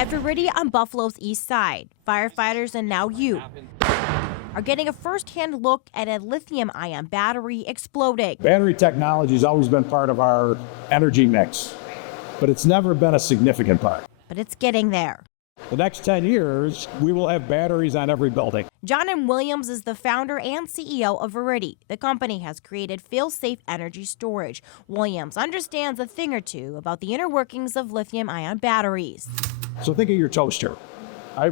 At Viridi on Buffalo's east side, firefighters and now you are getting a first-hand look at a lithium-ion battery exploding. Battery technology has always been part of our energy mix, but it's never been a significant part. But it's getting there. The next 10 years, we will have batteries on every building. John M. Williams is the founder and CEO of Viridi. The company has created fail-safe energy storage. Williams understands a thing or two about the inner workings of lithium-ion batteries. So think of your toaster.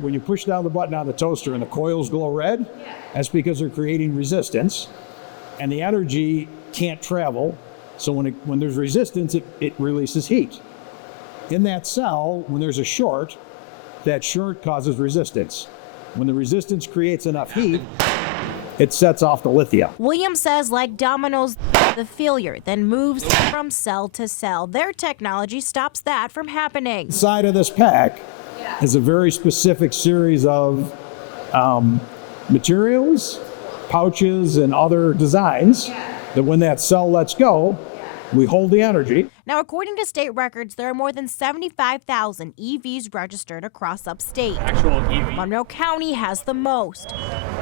When you push down the button on the toaster and the coils glow red, that's because they're creating resistance, and the energy can't travel. So when there's resistance, it releases heat. In that cell, when there's a short, that short causes resistance. When the resistance creates enough heat, it sets off the lithium. Williams says, like dominoes, the failure then moves from cell to cell. Their technology stops that from happening. Inside of this pack is a very specific series of materials, pouches, and other designs that when that cell lets go, we hold the energy. Now, according to state records, there are more than 75,000 EVs registered across upstate. Actual EV. Monroe County has the most.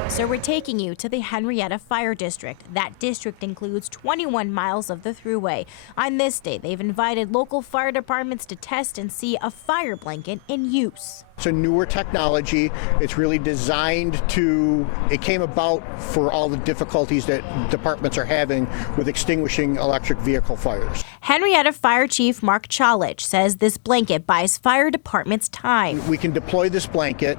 So we're taking you to the Henrietta Fire District. That district includes 21 miles of the thruway. On this day, they've invited local fire departments to test and see a fire blanket in use. It's a newer technology. It's really designed it came about for all the difficulties that departments are having with extinguishing electric vehicle fires. Henrietta Fire Chief Mark Chalich says this blanket buys fire departments time. We can deploy this blanket.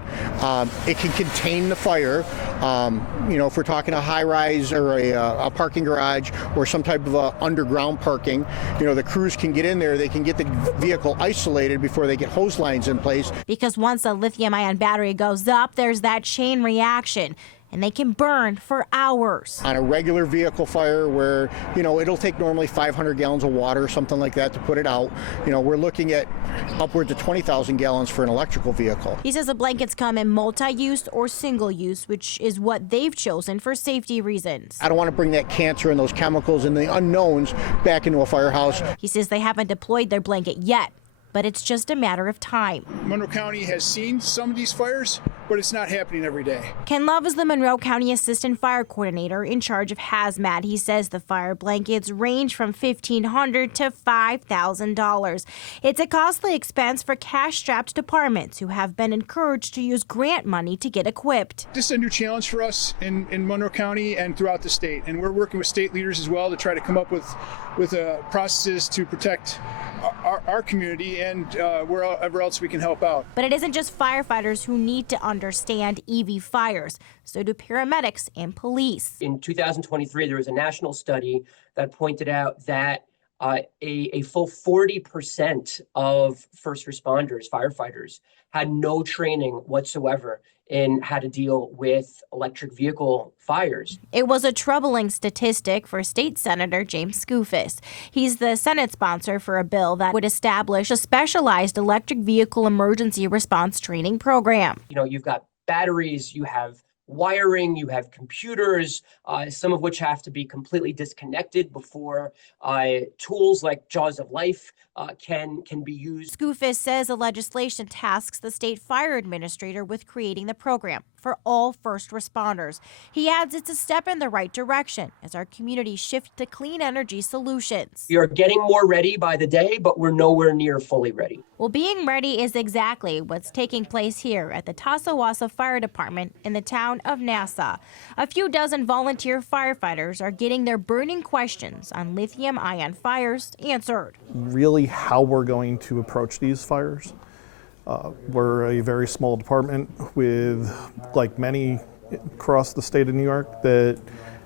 It can contain the fire. If we're talking a high-rise or a parking garage or some type of underground parking, the crews can get in there. They can get the vehicle isolated before they get hose lines in place. Because once a lithium-ion battery goes up, there's that chain reaction, and they can burn for hours. On a regular vehicle fire where, it'll take normally 500 gallons of water or something like that to put it out, we're looking at upwards of 20,000 gallons for an electrical vehicle. He says the blankets come in multi-use or single-use, which is what they've chosen for safety reasons. I don't want to bring that cancer and those chemicals and the unknowns back into a firehouse. He says they haven't deployed their blanket yet, but it's just a matter of time. Monroe County has seen some of these fires, but it's not happening every day. Ken Love is the Monroe County Assistant Fire Coordinator in charge of hazmat. He says the fire blankets range from $1,500 to $5,000. It's a costly expense for cash-strapped departments who have been encouraged to use grant money to get equipped. This is a new challenge for us in Monroe County and throughout the state, and we're working with state leaders as well to try to come up with processes to protect our community and wherever else we can help out. But it isn't just firefighters who need to understand EV fires. So do paramedics and police. In 2023, there was a national study that pointed out that a full 40% of first responders, firefighters, had no training whatsoever in how to deal with electric vehicle fires. It was a troubling statistic for State Senator James Skoufis. He's the Senate sponsor for a bill that would establish a specialized electric vehicle emergency response training program. You've got batteries, you have wiring, you have computers, some of which have to be completely disconnected before tools like Jaws of Life can be used. Skoufis says the legislation tasks the state fire administrator with creating the program for all first responders. He adds it's a step in the right direction as our community shifts to clean energy solutions. We are getting more ready by the day, but we're nowhere near fully ready. Well, being ready is exactly what's taking place here at the Tasawasa Fire Department in the town of Nassau. A few dozen volunteer firefighters are getting their burning questions on lithium-ion fires answered. Really how we're going to approach these fires. We're a very small department with, like many across the state of New York, that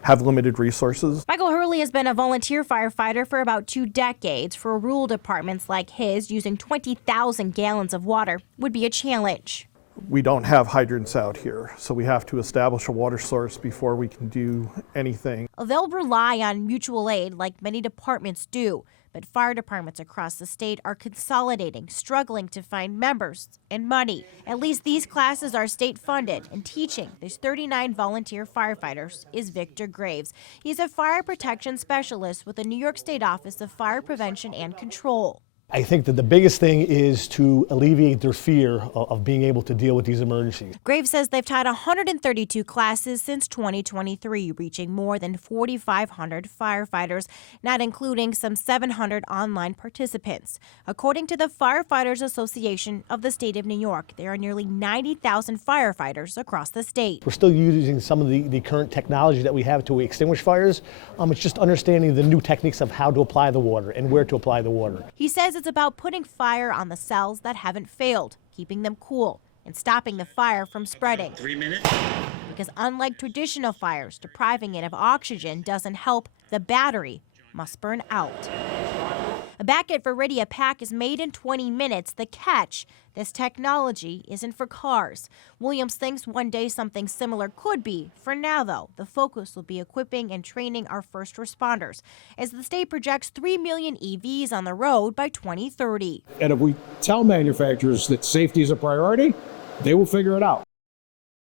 have limited resources. Michael Hurley has been a volunteer firefighter for about 2 decades. For rural departments like his, using 20,000 gallons of water would be a challenge. We don't have hydrants out here, so we have to establish a water source before we can do anything. They'll rely on mutual aid like many departments do. But fire departments across the state are consolidating, struggling to find members and money. At least these classes are state funded, and teaching these 39 volunteer firefighters is Victor Graves. He's a fire protection specialist with the New York State Office of Fire Prevention and Control. I think that the biggest thing is to alleviate their fear of being able to deal with these emergencies. Graves says they've taught 132 classes since 2023, reaching more than 4,500 firefighters, not including some 700 online participants. According to the Firefighters Association of the State of New York, there are nearly 90,000 firefighters across the state. We're still using some of the current technology that we have to extinguish fires. It's just understanding the new techniques of how to apply the water and where to apply the water. He says it's about putting fire on the cells that haven't failed, keeping them cool, and stopping the fire from spreading. 3 minutes. Because unlike traditional fires, depriving it of oxygen doesn't help. The battery must burn out. A Back at Viridia pack is made in 20 minutes. The catch, this technology isn't for cars. Williams thinks one day something similar could be. For now, though, the focus will be equipping and training our first responders, as the state projects 3 million EVs on the road by 2030. And if we tell manufacturers that safety is a priority, they will figure it out.